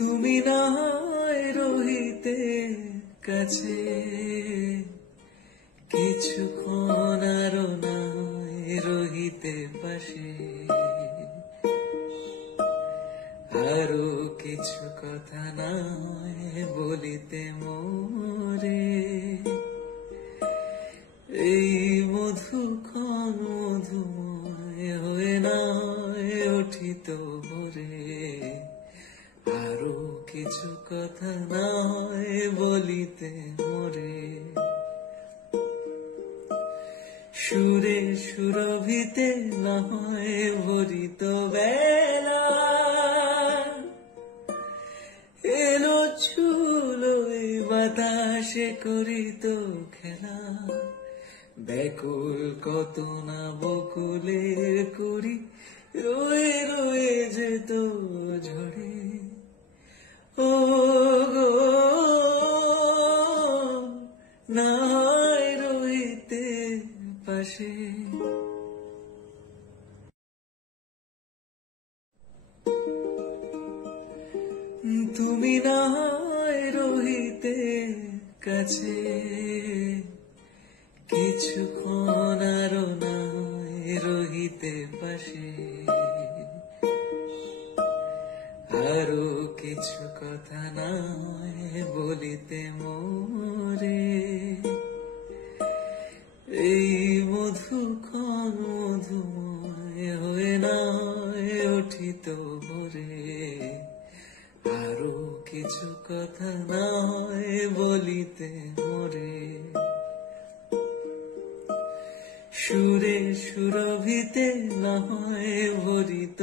তুমি না হয় রহিতে কাছে, কিছুক্ষণ আরো নয় রহিতে পাশে, আরো কিছু কথা নয় বলিতে মোরে, এই মধুক্ষণ মধুময় হয়ে নয় উঠিত ভোরে, আরো কিছু কথা নয় বলিতে মোরে, সুরে সুরভিতে না হয় ভরিত বেলা, এলো ছুলো বাতাসে করিত খেলা, ব্যাকুল কত না বকুলের করি রয়ে রয়ে যেত ঝরে, ও গো না হয় রহিতে পাশে। তুমি না হয় রহিতে কাছে, কিছুক্ষণ আরো নয় রহিতে পাশে, আরো কিছু কথা নয় বলিতে মোরে, এই মধুক্ষণ মধুময় হয়ে নয় উঠিত ভোরে, আরো কিছু কথা নয় বলিতে মোরে, সুরে সুরভিতে না হয় ভরিত